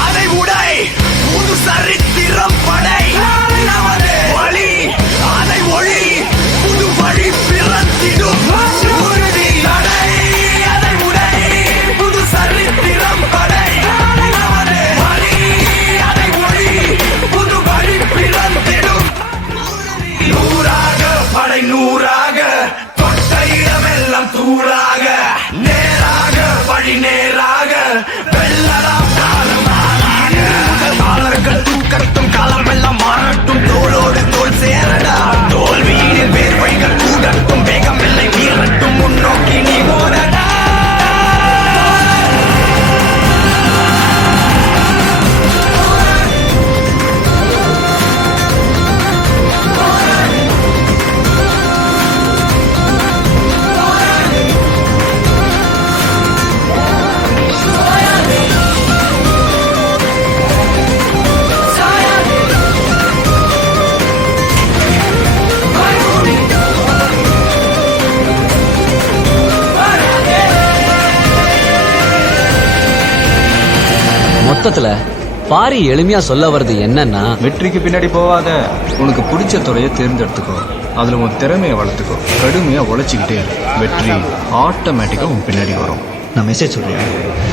அதை உடை! புது சரித்திரம் Yeah. மொத்தத்துல பாரி எளிமையா சொல்ல வர்றது என்னன்னா வெற்றிக்கு பின்னாடி போகாத உனக்கு பிடிச்ச துறையை தேர்ந்தெடுத்துக்கோ. அதுல உன் திறமையை வளர்த்துக்கோ. கடுமையா உழைச்சிக்கிட்டே இரு. வெற்றி ஆட்டோமேட்டிக்கா உன் பின்னாடி வரும். நான் மெசேஜ் சொல்றேன்.